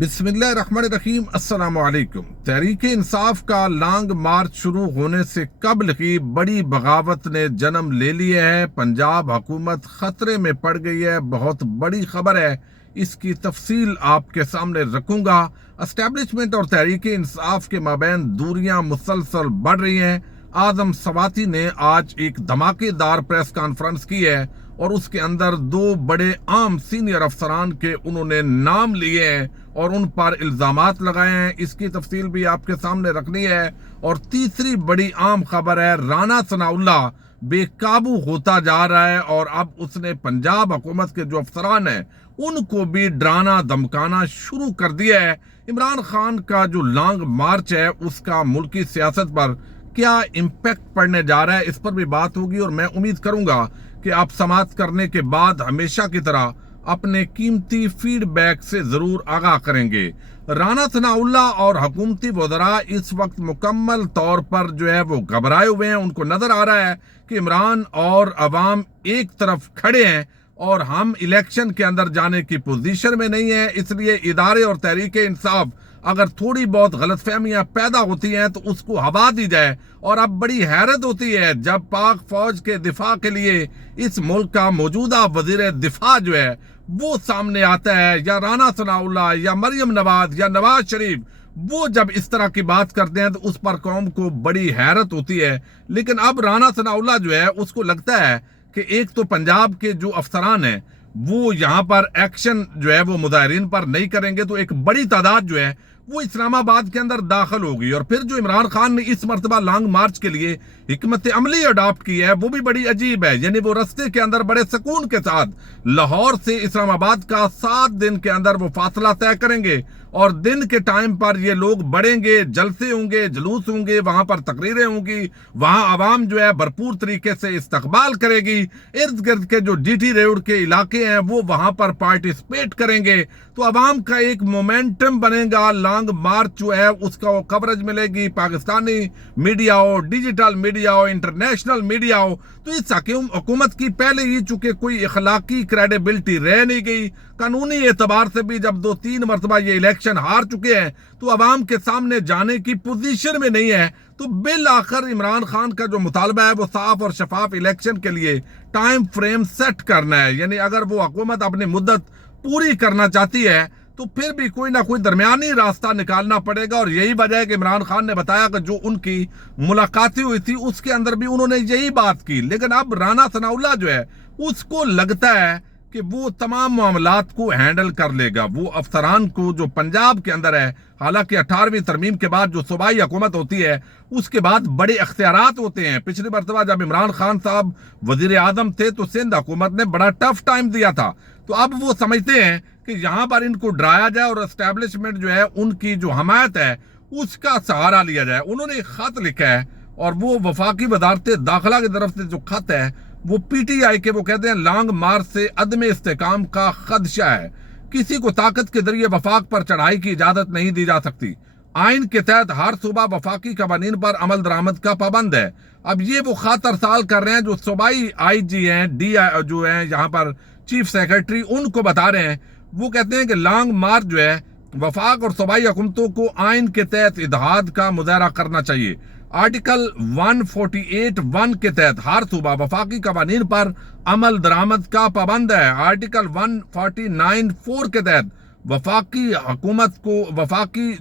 बिस्मिल्लाहिर्रहमानिर्रहीम अस्सलामुअलैकुम। तहरीक इंसाफ का लॉन्ग मार्च शुरू होने से कबल ही बड़ी बगावत ने जन्म ले लिया है। पंजाब हुकूमत खतरे में पड़ गई है। बहुत बड़ी खबर है, इसकी तफसील आपके सामने रखूंगा। एस्टेब्लिशमेंट और तहरीक इंसाफ के माबैन दूरियां मुसलसल बढ़ रही हैं। आजम सवाती ने आज एक धमाकेदार प्रेस कॉन्फ्रेंस की है और उसके अंदर दो बड़े आम सीनियर अफसरान के उन्होंने नाम लिए हैं और उन पर इल्जामात लगाए हैं। इसकी तफसील भी आपके सामने रखनी है। और तीसरी बड़ी आम खबर है, राना सनाउल्लाह बेकाबू होता जा रहा है और अब उसने पंजाब हुकूमत के जो अफसरान हैं उनको भी डराना धमकाना शुरू कर दिया है। इमरान खान का जो लॉन्ग मार्च है उसका मुल्की सियासत पर क्या इम्पैक्ट पड़ने जा रहा है, इस पर भी बात होगी। और मैं उम्मीद करूंगा कि आप समाप्त करने के बाद हमेशा की तरह अपने कीमती फीडबैक से जरूर आगाह करेंगे। राना सनाउल्लाह और हुकूमती वज़रा इस वक्त मुकम्मल तौर पर जो है वो घबराए हुए हैं। उनको नजर आ रहा है कि इमरान और अवाम एक तरफ खड़े हैं और हम इलेक्शन के अंदर जाने की पोजीशन में नहीं है। इसलिए इदारे और तहरीक इंसाफ अगर थोड़ी बहुत गलतफहमियां पैदा होती हैं तो उसको हवा दी जाए। और अब बड़ी हैरत होती है जब पाक फौज के दिफा के लिए इस मुल्क का मौजूदा वजीर दिफा जो है वो सामने आता है, या राना सनाउल्लाह या मरियम नवाज या नवाज शरीफ, वो जब इस तरह की बात करते हैं तो उस पर कौम को बड़ी हैरत होती है। लेकिन अब राना सनाउल्लाह जो है उसको लगता है कि एक तो पंजाब के जो अफसरान हैं वो यहाँ पर एक्शन जो है वो मुजाहिरीन पर नहीं करेंगे, तो एक बड़ी तादाद जो है वो इस्लामाबाद के अंदर दाखिल होगी। और फिर जो इमरान खान ने इस मरतबा लॉन्ग मार्च के लिए हिकमत अमली अडॉप्ट की है वो भी बड़ी अजीब है। यानी वो रास्ते के अंदर बड़े सुकून के साथ लाहौर से इस्लामाबाद का 7 दिन के अंदर वो फासला तय करेंगे और दिन के टाइम पर ये लोग बढ़ेंगे, जलसे होंगे, जुलूस होंगे, वहां पर तकरीरें होंगी, वहां आवाम जो है भरपूर तरीके से इस्तकबाल करेगी। इर्द गिर्द के जो जीटी रोड के इलाके हैं वो वहां पर पार्टिसिपेट करेंगे। तो आवाम का एक मोमेंटम बनेगा। लॉन्ग मार्च जो है उसका वो कवरेज मिलेगी, पाकिस्तानी मीडिया हो, डिजिटल मीडिया हो, इंटरनेशनल मीडिया हो। तो इस हुकूमत की पहले ही चूंकि कोई इखलाकी क्रेडिबिलिटी रह नहीं गई, कानूनी एतबार से भी जब 2-3 मरतबा ये इलेक्शन हार चुके हैं तो अवाम के सामने जाने की पोजीशन में नहीं है। तो बिल आखिर इमरान खान का जो मुतालबा है वो साफ और शफाफ इलेक्शन के लिए टाइम फ्रेम सेट करना है। यानी अगर वो हुकूमत अपनी मुद्दत पूरी करना चाहती है तो फिर भी कोई ना कोई दरमियानी रास्ता निकालना पड़ेगा। और यही वजह है कि इमरान खान ने बताया कि जो उनकी मुलाकातें हुई थी उसके अंदर भी उन्होंने यही बात की। लेकिन अब राना सनाउल्लाह जो है उसको लगता है कि वो तमाम मामलात को हैंडल कर लेगा। वो अफसरान को जो पंजाब के अंदर है, हालांकि 18वीं तरमीम के बाद जो सूबाई हुकूमत होती है उसके बाद बड़े इख्तियारात होते हैं। पिछली मरतबा जब इमरान खान साहब वजीर आजम थे तो सिंध हुकूमत ने बड़ा टफ टाइम दिया था। तो अब वो समझते हैं कि यहाँ पर इनको डराया जाए और एस्टेब्लिशमेंट जो है उनकी जो हमायत है उसका सहारा लिया जाए। उन्होंने एक खत लिखा है और वो वफाकी वजारत दाखिला की तरफ से जो खत है वो पीटीआई के, वो कहते हैं लॉन्ग मार्च से अदम इस्तेकाम का खदशा है। किसी को ताकत के जरिए वफाक पर चढ़ाई की इजाजत नहीं दी जा सकती। आइन के तहत हर सूबा वफाकी कवानीन पर अमल दरामद का पाबंद है। अब ये वो खत अरसाल कर रहे हैं जो सूबाई IG हैं, DI जो है यहाँ पर चीफ सेक्रेटरी, उनको बता रहे हैं। वो कहते हैं कि लॉन्ग मार्च जो है वफाक और सूबाई हुकूमतों को आइन के तहत इत्तेहाद का मुजाहरा करना चाहिए। आर्टिकल 148(1) के तहत हर सूबा वफाकी कवानीन पर अमल दरामद का पाबंद है। आर्टिकल 149(4) के तहत वफाकी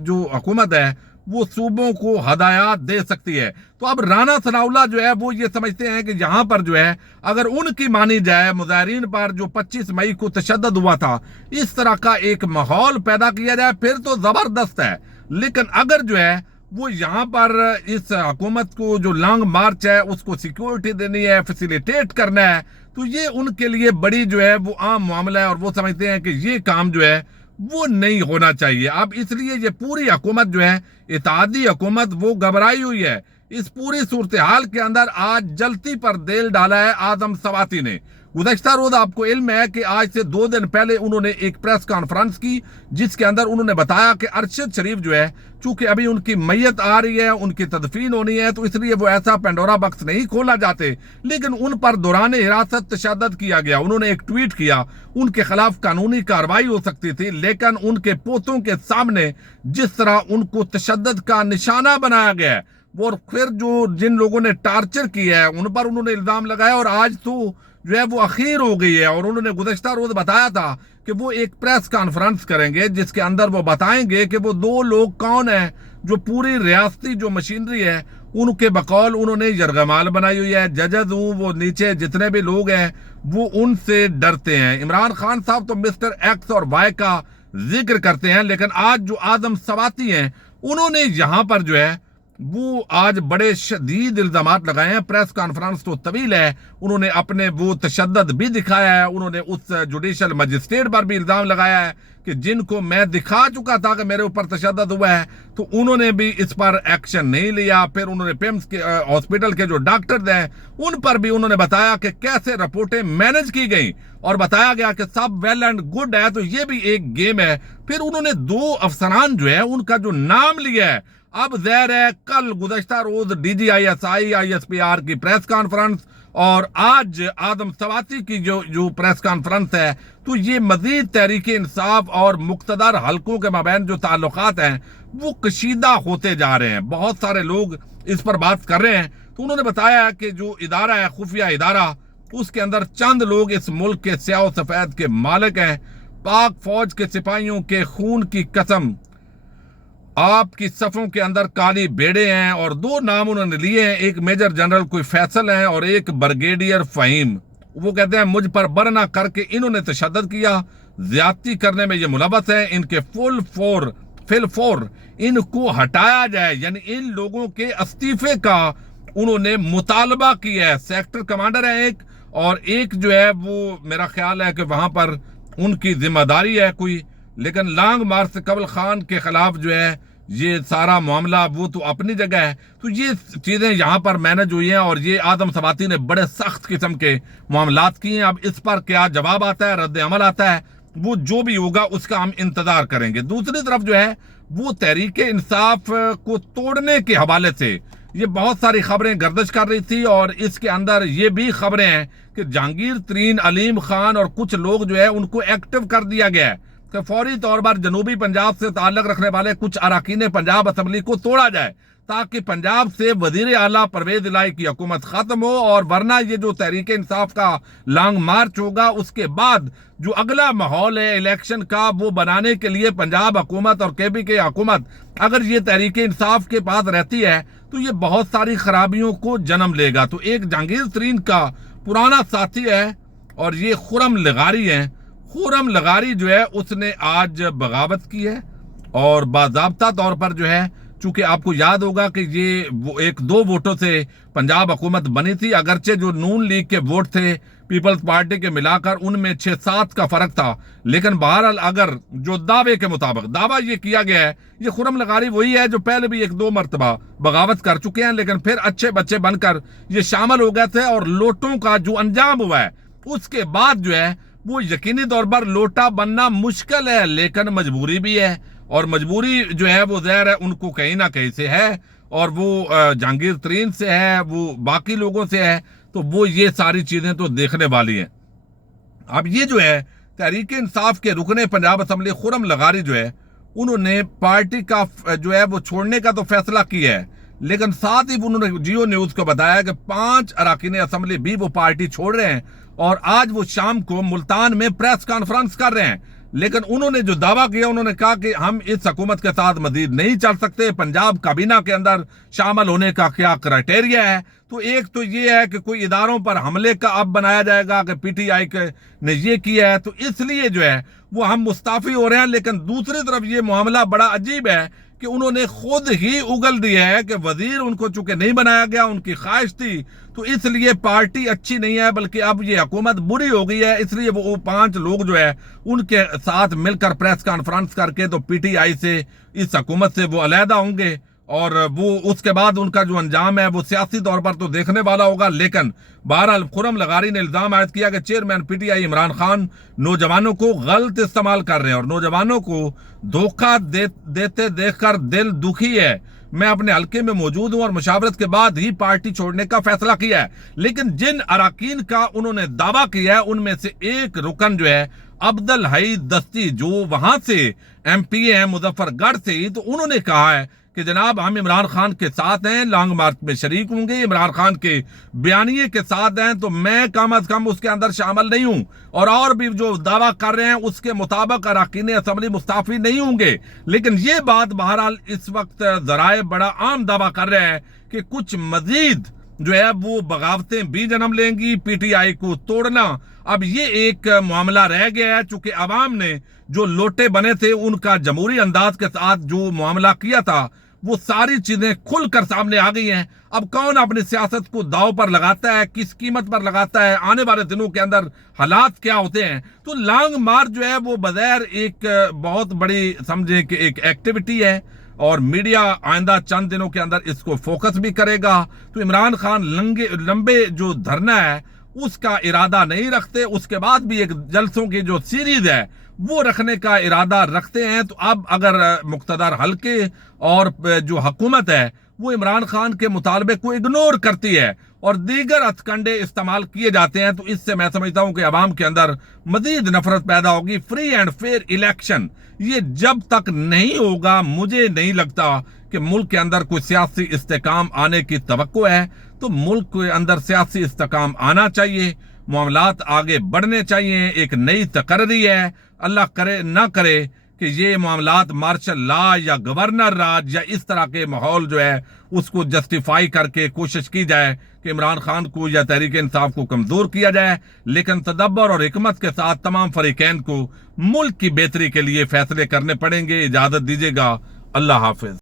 जो हुकूमत है वो सूबों को हदायत दे सकती है। तो अब राना सनाउल्लाह जो है वो ये समझते हैं कि यहाँ पर जो है अगर उनकी मानी जाए मुजाहिरीन पर जो 25 मई को तशद्दुद हुआ था, इस तरह का एक माहौल पैदा किया जाए फिर तो जबरदस्त है। लेकिन अगर जो है वो यहाँ पर इस हुकूमत को जो लॉन्ग मार्च है उसको सिक्योरिटी देनी है, फैसिलिटेट करना है, तो ये उनके लिए बड़ी जो है वो आम मामला है और वो समझते हैं कि ये काम जो है वो नहीं होना चाहिए। अब इसलिए ये पूरी हुकूमत जो है इत्तेहादी हुकूमत वो घबराई हुई है। इस पूरी सूरत हाल के अंदर आज जलती पर तेल डाला है आजम सवाती ने। गुज़श्ता रोज़ आपको इल्म है कि आज से 2 दिन पहले उन्होंने एक प्रेस कॉन्फ्रेंस की, जिसके अंदर उन्होंने बताया कि अरशद शरीफ जो है, चूंकि अभी उनकी मैयत आ रही है, उनकी तदफीन होनी है, तो इसलिए वो ऐसा पेंडोरा बक्स नहीं खोला जाते, लेकिन उन पर दौरान हिरासत तशद्दुद किया गया। उन्होंने एक ट्वीट किया, उनके खिलाफ कानूनी कार्रवाई हो सकती थी, लेकिन उनके पोतों के सामने जिस तरह उनको तशद्दुद का निशाना बनाया गया है, और फिर जो जिन लोगों ने टार्चर किया है उन पर उन्होंने इल्जाम लगाया, और आज तो जो है वो अखीर हो गई है। और उन्होंने गुज़श्ता रोज बताया था कि वो एक प्रेस कॉन्फ्रेंस करेंगे जिसके अंदर वो बताएंगे कि वो 2 लोग कौन है जो पूरी रियासती जो मशीनरी है उनके बकौल उन्होंने यरगमाल बनाई हुई है। जजज हूँ, वो नीचे जितने भी लोग हैं वो उनसे डरते हैं। इमरान खान साहब तो मिस्टर एक्स और वाई का जिक्र करते हैं, लेकिन आज जो आदम सवाती हैं उन्होंने यहां पर जो है वो आज बड़े शदीद इल्जामात लगाए हैं। प्रेस कॉन्फ्रेंस तो तवील है, उन्होंने अपने वो तशद्दुद भी दिखाया है। उन्होंने उस जुडिशल मजिस्ट्रेट पर भी इल्जाम लगाया है कि जिनको मैं दिखा चुका था कि मेरे ऊपर तशद्दुद हुआ है, तो उन्होंने भी इस पर एक्शन नहीं लिया। फिर उन्होंने पिम्स के हॉस्पिटल के जो डॉक्टर्स हैं उन पर भी उन्होंने बताया कि कैसे रिपोर्टें मैनेज की गई, और बताया गया कि सब वेल एंड गुड है, तो ये भी एक गेम है। फिर उन्होंने 2 अफसरान जो है उनका जो नाम लिया है, अब ज़हर है कल गुज़श्ता रोज DGISI ISPR की प्रेस कॉन्फ्रेंस और आज आदम सवाती की जो प्रेस कॉन्फ्रेंस है, तो ये मजीद तहरीक इंसाफ और मुख्तदर हलकों के माबैन जो ताल्लुकात हैं वो कशीदा होते जा रहे हैं। बहुत सारे लोग इस पर बात कर रहे हैं। तो उन्होंने बताया कि जो इदारा है, खुफिया इदारा, उसके अंदर चंद लोग इस मुल्क के स्याह सफेद के मालिक हैं। पाक फौज के सिपाहियों के खून की कसम, आपकी सफों के अंदर काली बेड़े हैं, और 2 नाम उन्होंने लिए हैं, एक मेजर जनरल कोई फैसल है और एक ब्रिगेडियर फहीम। वो कहते हैं मुझ पर बरना करके इन्होंने तशद्दुद किया, ज्यादती करने में ये मुलव्वस है, इनके फिल फोर इनको हटाया जाए, यानी इन लोगों के इस्तीफे का उन्होंने मुतालबा किया है। सेक्टर कमांडर है एक, और एक जो है वो मेरा ख्याल है कि वहां पर उनकी जिम्मेदारी है कोई, लेकिन लॉन्ग मार्च से कबल खान के खिलाफ जो है ये सारा मामला वो तो अपनी जगह है। तो ये चीजें यहाँ पर मैनेज हुई हैं, और ये आदम सवाती ने बड़े सख्त किस्म के मामलात किए हैं। अब इस पर क्या जवाब आता है, रद्द अमल आता है, वो जो भी होगा उसका हम इंतजार करेंगे। दूसरी तरफ जो है वो तहरीक इंसाफ को तोड़ने के हवाले से ये बहुत सारी खबरें गर्दिश कर रही थी, और इसके अंदर ये भी खबरें हैं कि जहांगीर तरीन, अलीम खान और कुछ लोग जो है उनको एक्टिव कर दिया गया है कि फौरी तौर पर जनूबी पंजाब से ताल्लुक रखने वाले कुछ अरकान पंजाब असम्बली को तोड़ा जाए, ताकि पंजाब से वजीर आला परवेज इलाही की हुकूमत खत्म हो, और वरना ये जो तहरीक इंसाफ का लॉन्ग मार्च होगा उसके बाद जो अगला माहौल है इलेक्शन का वो बनाने के लिए पंजाब हुकूमत और KPK हुकूमत अगर ये तहरीक इंसाफ के पास रहती है तो ये बहुत सारी खराबियों को जन्म लेगा। तो एक जहांगीर तरीन का पुराना साथी है और ये खुरम लगारी है। खुरम लगारी जो है उसने आज बगावत की है, और बाज़ाब्ता तौर पर जो है, चूंकि आपको याद होगा कि ये वो 1-2 वोटों से पंजाब हुकूमत बनी थी, अगरचे जो नून लीग के वोट थे पीपल्स पार्टी के मिलाकर उनमें 6-7 का फर्क था, लेकिन बहरहाल अगर जो दावे के मुताबिक दावा ये किया गया है, ये खुरम लगारी वही है जो पहले भी 1-2 मरतबा बगावत कर चुके हैं, लेकिन फिर अच्छे बच्चे बनकर ये शामिल हो गए थे, और लोटों का जो अंजाम हुआ है उसके बाद जो है वो यकीनी तौर पर लोटा बनना मुश्किल है, लेकिन मजबूरी भी है, और मजबूरी जो है वो ज़ाहिर है उनको कहीं ना कहीं से है, और वो जहांगीर तरीन से है, वो बाकी लोगों से है, तो वो ये सारी चीजें तो देखने वाली हैं। अब ये जो है तहरीक इंसाफ के रुकने पंजाब असम्बली खुरम लगारी जो है उन्होंने पार्टी का जो है वो छोड़ने का तो फैसला किया है, लेकिन साथ ही उन्होंने जियो न्यूज को बताया कि 5 अरकान असम्बली भी वो पार्टी छोड़ रहे हैं, और आज वो शाम को मुल्तान में प्रेस कॉन्फ्रेंस कर रहे हैं। लेकिन उन्होंने जो दावा किया, उन्होंने कहा कि हम इस हुकूमत के साथ मजीद नहीं चल सकते, पंजाब काबीना के अंदर शामिल होने का क्या क्राइटेरिया है। तो एक तो ये है कि कोई इदारों पर हमले का अब बनाया जाएगा कि PTI ने ये किया है, तो इसलिए जो है वो हम मुस्ताफी हो रहे हैं। लेकिन दूसरी तरफ ये मामला बड़ा अजीब है कि उन्होंने खुद ही उगल दिया है कि वजीर उनको चूंकि नहीं बनाया गया, उनकी ख्वाहिश थी, तो इसलिए पार्टी अच्छी नहीं है, बल्कि अब ये हुकूमत बुरी हो गई है, इसलिए वो 5 लोग जो है उनके साथ मिलकर प्रेस कॉन्फ्रेंस करके तो PTI से, इस हुकूमत से वो अलहदा होंगे, और वो उसके बाद उनका जो अंजाम है वो सियासी तौर पर तो देखने वाला होगा। लेकिन बहरहाल खुर्रम लगारी ने इल्जाम आयद किया कि चेयरमैन पीटीआई इमरान खान नौजवानों को गलत इस्तेमाल कर रहे हैं और नौजवानों को धोखा देते देखकर दिल दुखी है। मैं अपने हल्के में मौजूद हूं और मुशावरत के बाद ही पार्टी छोड़ने का फैसला किया है। लेकिन जिन अराकीन का उन्होंने दावा किया है उनमें से एक रुकन जो है अब्दुल हई दस्ती, जो वहां से एमपीए हैं मुजफ्फरगढ़ से ही, तो उन्होंने कहा है कि जनाब हम इमरान खान के साथ हैं, लॉन्ग मार्च में शरीक होंगे, इमरान खान के बयानिए के साथ हैं, तो मैं कम अज कम उसके अंदर शामिल नहीं हूं। और भी जो दावा कर रहे हैं उसके मुताबिक अरकान असम्बली मुस्ताफी नहीं होंगे। लेकिन ये बात बहरहाल इस वक्त जराए बड़ा आम दावा कर रहे हैं कि कुछ मजीद जो है वो बगावतें भी जन्म लेंगी, पीटीआई को तोड़ना अब ये एक मामला रह गया है। चूंकि अवाम ने जो लोटे बने थे उनका जमहूरी अंदाज के साथ जो मामला किया था वो सारी चीजें खुलकर सामने आ गई हैं। अब कौन अपनी सियासत को दांव पर लगाता है, किस कीमत पर लगाता है, आने वाले दिनों के अंदर हालात क्या होते हैं। तो लॉन्ग मार्च जो है वो बगैर एक बहुत बड़ी समझे कि एक एक्टिविटी है और मीडिया आइंदा चंद दिनों के अंदर इसको फोकस भी करेगा। तो इमरान खान लंबे जो धरना है उसका इरादा नहीं रखते, उसके बाद भी एक जलसों की जो सीरीज है वो रखने का इरादा रखते हैं। तो अब अगर मुक्तदर हल्के और जो हुकूमत है वो इमरान खान के मुतालबे को इग्नोर करती है और दीगर हथकंडे इस्तेमाल किए जाते हैं, तो इससे मैं समझता हूं कि अवाम के अंदर मजीद नफरत पैदा होगी। फ्री एंड फेयर इलेक्शन ये जब तक नहीं होगा, मुझे नहीं लगता कि मुल्क के अंदर कोई सियासी इस्तेकाम आने की तवक्को है। तो मुल्क के अंदर सियासी इस्तेकाम आना चाहिए, मामलात आगे बढ़ने चाहिए। एक नई तकर्री है, अल्लाह करे ना करे कि ये मामलात मार्शल लॉ या गवर्नर राज या इस तरह के माहौल जो है उसको जस्टिफाई करके कोशिश की जाए कि इमरान खान को या तहरीक इंसाफ को कमजोर किया जाए। लेकिन तदब्बर और हिकमत के साथ तमाम फरीकैन को मुल्क की बेहतरी के लिए फैसले करने पड़ेंगे। इजाजत दीजिएगा, अल्लाह हाफिज।